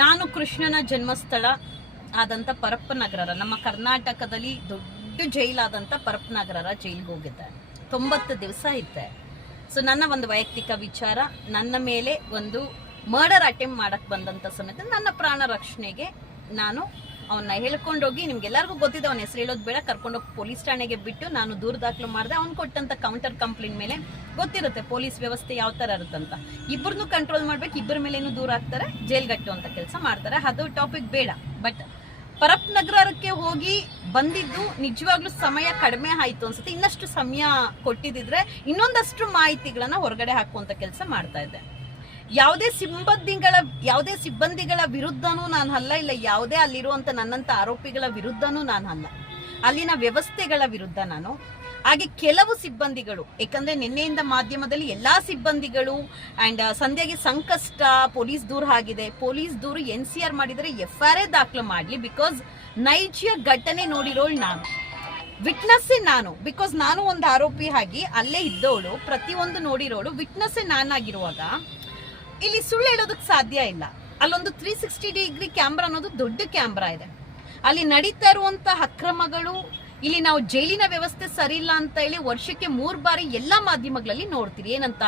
ನಾನು ಕೃಷ್ಣನ ಜನ್ಮಸ್ಥಳ ಆದಂತ ಪರಪ್ಪನಗರ, ನಮ್ಮ ಕರ್ನಾಟಕದಲ್ಲಿ ದೊಡ್ಡ ಜೈಲಾದಂತ ಪರಪ್ಪನಗರ ಜೈಲಿಗೆ ಹೋಗಿದ್ದೆ. 90 ದಿವಸ ಇದ್ದೆ. ಸೊ ನನ್ನ ಒಂದು ವೈಯಕ್ತಿಕ ವಿಚಾರ, ನನ್ನ ಮೇಲೆ ಒಂದು ಮರ್ಡರ್ ಅಟೆಂಪ್ಟ್ ಮಾಡಕ್ ಬಂದಂತ ಸಮೇತ ನನ್ನ ಪ್ರಾಣ ರಕ್ಷಣೆಗೆ ನಾನು ಅವನ್ನ ಹೇಳ್ಕೊಂಡೋಗಿ, ನಿಮ್ಗೆಲ್ಲರಿಗೂ ಗೊತ್ತಿದೆ, ಅವನ ಹೆಸರು ಹೇಳೋದು ಬೇಡ, ಕರ್ಕೊಂಡೋಗಿ ಪೊಲೀಸ್ ಠಾಣೆಗೆ ಬಿಟ್ಟು ನಾನು ದೂರು ದಾಖಲು ಮಾಡಿದೆ. ಅವ್ನು ಕೊಟ್ಟಂತ ಕೌಂಟರ್ ಕಂಪ್ಲೇಂಟ್ ಮೇಲೆ ಗೊತ್ತಿರುತ್ತೆ ಪೊಲೀಸ್ ವ್ಯವಸ್ಥೆ ಯಾವ ತರ ಇರುತ್ತಂತ. ಇಬ್ಬರನ್ನು ಕಂಟ್ರೋಲ್ ಮಾಡ್ಬೇಕು, ಇಬ್ಬರ ಮೇಲೇನು ದೂರ ಹಾಕ್ತಾರೆ, ಜೈಲ್ಗಟ್ಟು ಅಂತ ಕೆಲಸ ಮಾಡ್ತಾರೆ. ಅದು ಟಾಪಿಕ್ ಬೇಡ. ಬಟ್ ಪರಪ್ಪನಗರಕ್ಕೆ ಹೋಗಿ ಬಂದಿದ್ದು ನಿಜವಾಗ್ಲೂ ಸಮಯ ಕಡಿಮೆ ಆಯ್ತು ಅನ್ಸುತ್ತೆ. ಇನ್ನಷ್ಟು ಸಮಯ ಕೊಟ್ಟಿದ್ರೆ ಇನ್ನೊಂದಷ್ಟು ಮಾಹಿತಿಗಳನ್ನ ಹೊರಗಡೆ ಹಾಕುವಂತ ಕೆಲಸ ಮಾಡ್ತಾ ಇದ್ದೆ. ಯಾವುದೇ ಸಿಬ್ಬಂದಿಗಳ ವಿರುದ್ಧನೂ ನಾನು ಅಲ್ಲ, ಇಲ್ಲ ಯಾವುದೇ ಅಲ್ಲಿರುವಂತ ನನ್ನಂತ ಆರೋಪಿಗಳ ವಿರುದ್ಧನೂ ನಾನು ಅಲ್ಲ, ಅಲ್ಲಿನ ವ್ಯವಸ್ಥೆಗಳ ವಿರುದ್ಧ ನಾನು. ಹಾಗೆ ಕೆಲವು ಸಿಬ್ಬಂದಿಗಳು, ಯಾಕಂದ್ರೆ ನಿನ್ನೆಯಿಂದ ಮಾಧ್ಯಮದಲ್ಲಿ ಎಲ್ಲಾ ಸಿಬ್ಬಂದಿಗಳು ಅಂಡ್ ಸಂಧ್ಯಾಗೆ ಸಂಕಷ್ಟ ಪೊಲೀಸ್ ದೂರ ಆಗಿದೆ, ಪೊಲೀಸ್ ದೂರು NCR ಮಾಡಿದರೆ FIR ದಾಖಲು ಮಾಡ್ಲಿ. ಬಿಕಾಸ್ ನೈಜ ಘಟನೆ ನೋಡಿರೋಳು ನಾನು, ವಿಟ್ನೆಸ್ ನಾನು. ಬಿಕಾಸ್ ನಾನು ಒಂದು ಆರೋಪಿ ಆಗಿ ಅಲ್ಲೇ ಇದ್ದವಳು, ಪ್ರತಿಯೊಂದು ನೋಡಿರೋಳು, ವಿಟ್ನೆಸ್ ನಾನಾಗಿರುವಾಗ ಇಲ್ಲಿ ಸುಳ್ಳು ಹೇಳೋದಕ್ಕೆ ಸಾಧ್ಯ ಇಲ್ಲ. ಅಲ್ಲೊಂದು 360 ಡಿಗ್ರಿ ಕ್ಯಾಮ್ರಾ ಅನ್ನೋದು ದೊಡ್ಡ ಕ್ಯಾಮ್ರಾ ಇದೆ. ಅಲ್ಲಿ ನಡೀತಾ ಇರುವಂತ ಅಕ್ರಮಗಳು, ಇಲ್ಲಿ ನಾವು ಜೈಲಿನ ವ್ಯವಸ್ಥೆ ಸರಿ ಇಲ್ಲ ಅಂತ ಹೇಳಿ ವರ್ಷಕ್ಕೆ 3 ಬಾರಿ ಎಲ್ಲಾ ಮಾಧ್ಯಮಗಳಲ್ಲಿ ನೋಡ್ತೀರಿ. ಏನಂತ,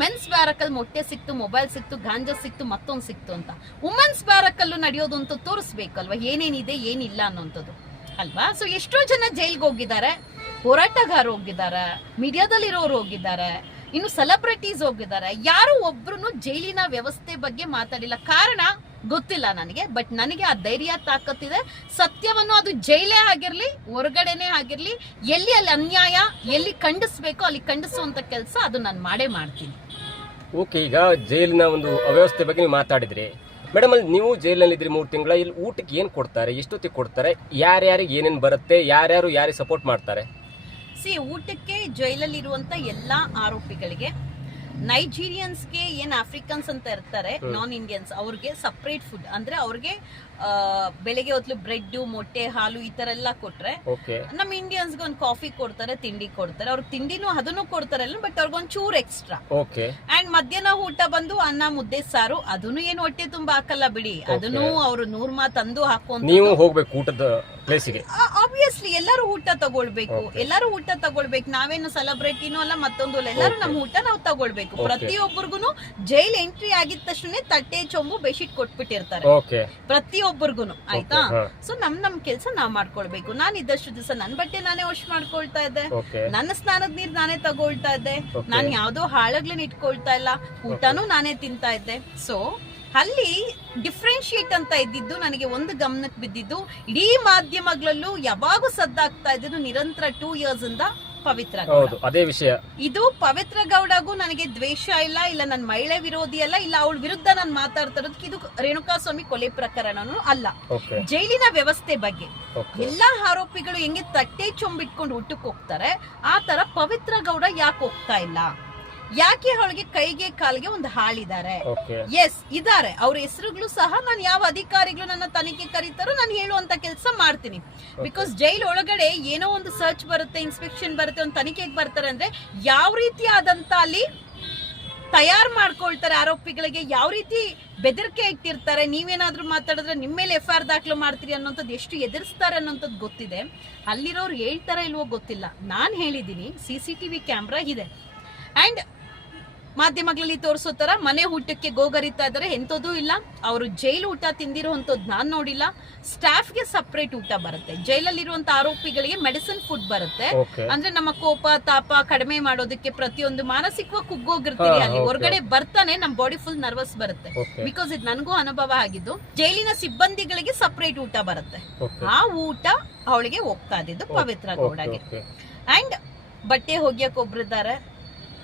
ಮೆನ್ಸ್ ಬ್ಯಾರಕಲ್ ಮೊಟ್ಟೆ ಸಿಕ್ತು, ಮೊಬೈಲ್ ಸಿಕ್ತು, ಗಾಂಜಾ ಸಿಕ್ತು, ಮತ್ತೊಂದು ಸಿಕ್ತು ಅಂತ. ವುಮೆನ್ಸ್ ಬ್ಯಾರಕಲ್ಲೂ ನಡೆಯೋದು ಅಂತ ತೋರಿಸ್ಬೇಕಲ್ವಾ, ಏನೇನಿದೆ ಏನಿಲ್ಲ ಅನ್ನೋಂಥದ್ದು ಅಲ್ವಾ. ಸೊ ಎಷ್ಟೋ ಜನ ಜೈಲ್ಗೆ ಹೋಗಿದ್ದಾರೆ, ಹೋರಾಟಗಾರರು ಹೋಗಿದ್ದಾರೆ, ಮೀಡಿಯಾದಲ್ಲಿರೋರು ಹೋಗಿದ್ದಾರೆ, ಇನ್ನು ಸೆಲೆಬ್ರಿಟೀಸ್ ಹೋಗಿದ್ದಾರೆ. ಯಾರು ಒಬ್ರು ಜೈಲಿನ ವ್ಯವಸ್ಥೆ ಬಗ್ಗೆ ಮಾತಾಡಿಲ್ಲ. ಕಾರಣ ಗೊತ್ತಿಲ್ಲ ನನಗೆ. ಬಟ್ ನನಗೆ ಆ ಧೈರ್ಯ ತಾಕತ್ತಿದೆ. ಸತ್ಯವನ್ನು, ಅದು ಜೈಲೇ ಆಗಿರ್ಲಿ ಹೊರಗಡೆನೆ ಆಗಿರ್ಲಿ, ಎಲ್ಲಿ ಅಲ್ಲಿ ಅನ್ಯಾಯ ಎಲ್ಲಿ ಖಂಡಿಸ್ಬೇಕೋ ಅಲ್ಲಿ ಖಂಡಿಸುವಂತ ಕೆಲಸ ಅದು ನಾನು ಮಾಡೇ ಮಾಡ್ತೀನಿ. ಓಕೆ, ಈಗ ಜೈಲಿನ ಒಂದು ಅವ್ಯವಸ್ಥೆ ಬಗ್ಗೆ ನೀವು ಮಾತಾಡಿದ್ರಿ ಮೇಡಮ್. ಅಲ್ಲಿ ನೀವು ಜೈಲಿನಲ್ಲಿ ಇದ್ರಿ 3 ತಿಂಗಳ, ಇಲ್ಲಿ ಊಟಕ್ಕೆ ಏನು ಕೊಡ್ತಾರೆ, ಎಷ್ಟೊತ್ತಿಗೆ ಕೊಡ್ತಾರೆ, ಯಾರ್ಯಾರಿಗೆ ಏನೇನು ಬರುತ್ತೆ, ಯಾರಿಗೆ ಸಪೋರ್ಟ್ ಮಾಡ್ತಾರೆ? ಊಟಕ್ಕೆ ಜೈಲಲ್ಲಿ ಇರುವಂತ ಎಲ್ಲಾ ಆರೋಪಿಗಳಿಗೆ, ನೈಜೀರಿಯನ್ಸ್ಗೆ ಏನ್ ಆಫ್ರಿಕನ್ಸ್ ಅಂತ ಇರ್ತಾರೆ, ನಾನ್ ಇಂಡಿಯನ್ಸ್, ಅವ್ರಿಗೆ ಸಪರೇಟ್ ಫುಡ್. ಅಂದ್ರೆ ಅವ್ರಿಗೆ ಬೆಳಗ್ಗೆ ಹೊತ್ತು ಬ್ರೆಡ್, ಮೊಟ್ಟೆ, ಹಾಲು ಈ ತರ ಎಲ್ಲ ಕೊಟ್ರೆ, ನಮ್ಮ ಇಂಡಿಯನ್ಸ್ಗೆ ಒಂದು ಕಾಫಿ ಕೊಡ್ತಾರೆ, ತಿಂಡಿ ಕೊಡ್ತಾರೆ. ಅವ್ರಿಗೆ ತಿಂಡಿನೂ ಅದನ್ನು ಕೊಡ್ತಾರೆ, ಬಟ್ ಅವ್ರಿಗೊಂದ್ ಚೂರ್ ಎಕ್ಸ್ಟ್ರಾ. ಅಂಡ್ ಮಧ್ಯಾಹ್ನ ಊಟ ಬಂದು ಅನ್ನ, ಮುದ್ದೆ, ಸಾರು. ಅದನ್ನು ಏನು ಹೊಟ್ಟೆ ತುಂಬಾ ಹಾಕಲ್ಲ ಬಿಡಿ, ಅದನ್ನು ಅವ್ರು 100 ಮಾತು ತಂದು ಹಾಕುವಂತ. ನೀವು ಹೋಗ್ಬೇಕು ಊಟದ ಪ್ಲೇಸಿಗೆ. ಆಬ್ವಿಯಸ್ಲಿ ಎಲ್ಲರೂ ಊಟ ತಗೊಳ್ಬೇಕು, ಎಲ್ಲರೂ ಊಟ ತಗೊಳ್ಬೇಕು. ನಾವೇನು ಸೆಲೆಬ್ರಿಟಿನೂ ಅಲ್ಲ, ಮತ್ತೊಂದು ಅಲ್ಲ, ಎಲ್ಲರೂ ನಮ್ಮ ಊಟ ನಾವು ತಗೊಳ್ಬೇಕು. ಪ್ರತಿಯೊಬ್ಬರಿಗೂ ಜೈಲ್ ಎಂಟ್ರಿ ಆಗಿದ ತಕ್ಷಣ ತಟ್ಟೆ, ಚೊಂಬು, ಬೆಡ್ಶೀಟ್ ಕೊಟ್ಬಿಟ್ಟಿರ್ತಾರೆ ಪ್ರತಿಯೊಬ್ಬರಿಗೂನು, ಆಯ್ತಾ. ಸೊ ನಮ್ ಕೆಲ್ಸ ನಾವ್ ಮಾಡ್ಕೊಳ್ಬೇಕು. ನಾನು ಇದ್ದಷ್ಟು ದಿವಸ ನನ್ ಬಟ್ಟೆ ನಾನೇ ವಾಶ್ ಮಾಡ್ಕೊಳ್ತಾ ಇದ್ದೆ, ನನ್ನ ಸ್ನಾನದ ನೀರ್ ನಾನೇ ತಗೊಳ್ತಾ ಇದ್ದೆ, ನಾನ್ ಯಾವ್ದೋ ಹಾಳಗ್ಲನ್ನ ಇಟ್ಕೊಳ್ತಾ ಇಲ್ಲ, ಊಟನೂ ನಾನೇ ತಿಂತಾ ಇದ್ದೆ. ಸೊ ಅಲ್ಲಿ ಡಿಫ್ರೆನ್ಶಿಯೇಟ್ ಅಂತ ಇದ್ದಿದ್ದು ನನಗೆ ಒಂದು ಗಮನಕ್ಕೆ ಬಿದ್ದಿದ್ದು, ಇಡೀ ಮಾಧ್ಯಮಗಳಲ್ಲೂ ಯಾವಾಗೂ ಸದ್ದಾಗ್ತಾ ಇದ್ದು ನಿರಂತರ 2 years ಇಂದ ಪವಿತ್ರ ಗೌಡ. ಅದೇ ವಿಷಯ. ಇದು ಪವಿತ್ರ ಗೌಡಗೂ ನನಗೆ ದ್ವೇಷ ಇಲ್ಲ, ಇಲ್ಲ ನನ್ನ ಮಹಿಳೆ ವಿರೋಧಿ ಅಲ್ಲ, ಇಲ್ಲ ಅವಳ ವಿರುದ್ಧ ನಾನು ಮಾತಾಡ್ತಾ ಇರೋದಕ್ಕೆ. ಇದು ರೇಣುಕಾಸ್ವಾಮಿ ಕೊಲೆ ಪ್ರಕರಣನೂ ಅಲ್ಲ, ಜೈಲಿನ ವ್ಯವಸ್ಥೆ ಬಗ್ಗೆ. ಎಲ್ಲಾ ಆರೋಪಿಗಳು ಹೆಂಗೆ ತಟ್ಟೆ ಚೊಂಬಿಟ್ಕೊಂಡು ಊಟಕ್ಕೆ ಹೋಗ್ತಾರೆ, ಆ ತರ ಪವಿತ್ರ ಗೌಡ ಯಾಕೆ ಹೋಗ್ತಾ ಇಲ್ಲ? ಯಾಕೆ ಅವಳಿಗೆ ಕೈಗೆ ಕಾಲ್ಗೆ ಒಂದು ಹಾಳಿದ್ದಾರೆ? ಎಸ್ ಇದಾರೆ, ಅವ್ರ ಹೆಸರುಗಳು ಸಹ ನಾನು ಯಾವ ಅಧಿಕಾರಿಗಳು ನನ್ನ ತನಿಖೆ ಕರೀತಾರೋ ನಾನು ಹೇಳುವಂತ ಕೆಲಸ ಮಾಡ್ತೀನಿ. ಬಿಕಾಸ್ ಜೈಲ್ ಒಳಗಡೆ ಏನೋ ಒಂದು ಸರ್ಚ್ ಬರುತ್ತೆ, ಇನ್ಸ್ಪೆಕ್ಷನ್ ಬರುತ್ತೆ, ಒಂದು ತನಿಖೆಗೆ ಬರ್ತಾರೆ ಅಂದ್ರೆ ಯಾವ ರೀತಿ ಆದಂತ ಅಲ್ಲಿ ತಯಾರು ಮಾಡ್ಕೊಳ್ತಾರೆ ಆರೋಪಿಗಳಿಗೆ, ಯಾವ ರೀತಿ ಬೆದರಿಕೆ ಇಟ್ಟಿರ್ತಾರೆ, ನೀವೇನಾದ್ರೂ ಮಾತಾಡಿದ್ರೆ ನಿಮ್ಮ ಮೇಲೆ FIR ದಾಖಲು ಮಾಡ್ತೀರಿ ಅನ್ನೋಂಥದ್ದು ಎಷ್ಟು ಎದುರಿಸ್ತಾರೆ ಅನ್ನೋಂಥದ್ದು ಗೊತ್ತಿದೆ. ಅಲ್ಲಿರೋರು ಹೇಳ್ತಾರ ಇಲ್ವೋ ಗೊತ್ತಿಲ್ಲ, ನಾನ್ ಹೇಳಿದೀನಿ CCTV ಕ್ಯಾಮ್ರಾ ಇದೆ. ಅಂಡ್ ಮಾಧ್ಯಮಗಳಲ್ಲಿ ತೋರಿಸೋ ತರ ಮನೆ ಊಟಕ್ಕೆ ಗೋಗರಿತಾ ಇದಾರೆ, ಎಂಥದೂ ಇಲ್ಲ. ಅವರು ಜೈಲು ಊಟ ತಿಂದಿರುವಂತದ್ದು ನಾನ್ ನೋಡಿಲ್ಲ. ಸ್ಟಾಫ್ಗೆ ಸಪರೇಟ್ ಊಟ ಬರುತ್ತೆ, ಜೈಲಲ್ಲಿರುವಂತ ಆರೋಪಿಗಳಿಗೆ ಮೆಡಿಸಿನ್ ಫುಡ್ ಬರುತ್ತೆ. ಅಂದ್ರೆ ನಮ್ಮ ಕೋಪ ತಾಪ ಕಡಿಮೆ ಮಾಡೋದಕ್ಕೆ, ಪ್ರತಿಯೊಂದು ಮಾನಸಿಕವಾಗಿ ಕುಗ್ಗೋಗಿರ್ತೀವಿ, ಅಲ್ಲಿ ಹೊರಗಡೆ ಬರ್ತಾನೆ ನಮ್ ಬಾಡಿ ಫುಲ್ ನರ್ವಸ್ ಬರುತ್ತೆ. ಬಿಕಾಸ್ ಇದು ನನಗೂ ಅನುಭವ ಆಗಿದ್ದು. ಜೈಲಿನ ಸಿಬ್ಬಂದಿಗಳಿಗೆ ಸಪರೇಟ್ ಊಟ ಬರುತ್ತೆ, ಆ ಊಟ ಅವಳಿಗೆ ಹೋಗ್ತಾ ಇದ್ದಿದ್ದು ಪವಿತ್ರ ಗೌಡಗೆ. ಅಂಡ್ ಬಟ್ಟೆ ಒಗ್ಯಕ್ ಒಬ್ರಿದ್ದಾರೆ,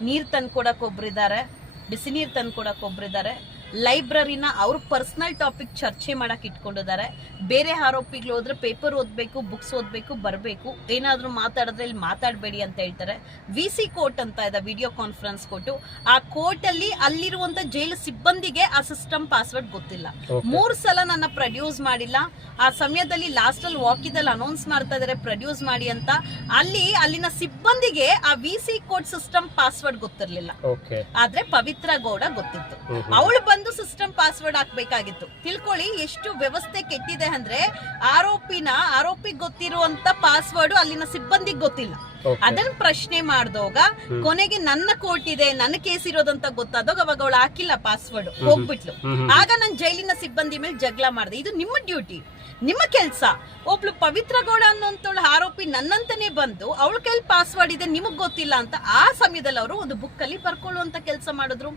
ನೀರ್ ತಂದು ಕೊಡಕ್ ಒಬ್ರಿದ್ದಾರೆ, ಬಿಸಿ ನೀರ್ ತಂದು ಕೊಡಕ್ ಒಬ್ರಿದ್ದಾರೆ, ಲೈಬ್ರರಿನ ಅವ್ರ ಪರ್ಸನಲ್ ಟಾಪಿಕ್ ಚರ್ಚೆ ಮಾಡಕ್ ಇಟ್ಕೊಂಡಿದ್ದಾರೆ. ಬೇರೆ ಆರೋಪಿಗಳು ಹೋದ್ರೆ ಪೇಪರ್ ಓದ್ಬೇಕು, ಬುಕ್ಸ್ ಓದ್ಬೇಕು, ಬರ್ಬೇಕು, ಏನಾದ್ರೂ ಮಾತಾಡಿದ್ರೆ ಇಲ್ಲಿ ಮಾತಾಡಬೇಡಿ ಅಂತ ಹೇಳ್ತಾರೆ. VC ಕೋರ್ಟ್ ಅಂತ ಇದೆ, ವಿಡಿಯೋ ಕಾನ್ಫರೆನ್ಸ್ ಕೋರ್ಟ್. ಆ ಕೋರ್ಟ್ ಅಲ್ಲಿ ಅಲ್ಲಿರುವಂತ ಜೈಲು ಸಿಬ್ಬಂದಿಗೆ ಆ ಸಿಸ್ಟಮ್ ಪಾಸ್ವರ್ಡ್ ಗೊತ್ತಿಲ್ಲ. 3 ಸಲ ನನ್ನ ಪ್ರೊಡ್ಯೂಸ್ ಮಾಡಿಲ್ಲ. ಆ ಸಮಯದಲ್ಲಿ ಲಾಸ್ಟ್ ಅಲ್ಲಿ ವಾಕಿದಲ್ಲಿ ಅನೌನ್ಸ್ ಮಾಡ್ತಾ ಇದಾರೆ ಪ್ರೊಡ್ಯೂಸ್ ಮಾಡಿ ಅಂತ. ಅಲ್ಲಿನ ಸಿಬ್ಬಂದಿಗೆ ಆ VC ಕೋರ್ಟ್ ಸಿಸ್ಟಮ್ ಪಾಸ್ವರ್ಡ್ ಗೊತ್ತಿರ್ಲಿಲ್ಲ, ಆದ್ರೆ ಪವಿತ್ರ ಗೌಡ ಗೊತ್ತಿತ್ತು. ಅವಳು ನಂದು ಸಿಸ್ಟಮ್ ಪಾಸ್ವರ್ಡ್ ಹಾಕ್ಬೇಕಾಗಿತ್ತು. ತಿಳ್ಕೊಳ್ಳಿ ಎಷ್ಟು ವ್ಯವಸ್ಥೆ ಕೆಟ್ಟಿದೆ ಅಂದ್ರೆ, ಆರೋಪಿ ಗೊತ್ತಿರುವಂತ ಪಾಸ್ವರ್ಡ್ ಅಲ್ಲಿನ ಸಿಬ್ಬಂದಿಗೆ ಗೊತ್ತಿಲ್ಲ. ಅದನ್ನ ಪ್ರಶ್ನೆ ಮಾಡ್ದೋಗ ಕೊನೆಗೆ ನನ್ನ ಕೋರ್ಟ್ ಇದೆ, ನನ್ನ ಕೇಸ್ ಇರೋದಂತ ಗೊತ್ತಾದಾಗ ಅವಾಗ ಅವಳು ಹಾಕಿಲ್ಲ ಪಾಸ್ವರ್ಡ್, ಹೋಗ್ಬಿಟ್ಲು. ಆಗ ನಾನು ಜೈಲಿನ ಸಿಬ್ಬಂದಿ ಮೇಲೆ ಜಗಳ ಮಾಡಿದೆ. ಇದು ನಿಮ್ಮ ಡ್ಯೂಟಿ, ನಿಮ್ಮ ಕೆಲ್ಸ. ಒಬ್ಳು ಪವಿತ್ರ ಗೌಡ ಅನ್ನೋಂತವಳು ಆರೋಪಿ ನನ್ನಂತಾನೆ ಬಂದು ಅವಳ ಕೈಲಿ ಪಾಸ್ವರ್ಡ್ ಇದೆ ನಿಮಗ್ ಗೊತ್ತಿಲ್ಲ ಅಂತ ಆ ಸಮಯದಲ್ಲಿ ಅವರು ಒಂದು ಬುಕ್ ಅಲ್ಲಿ ಬರ್ಕೊಳ್ಳುವಂತ ಕೆಲಸ ಮಾಡಿದ್ರು.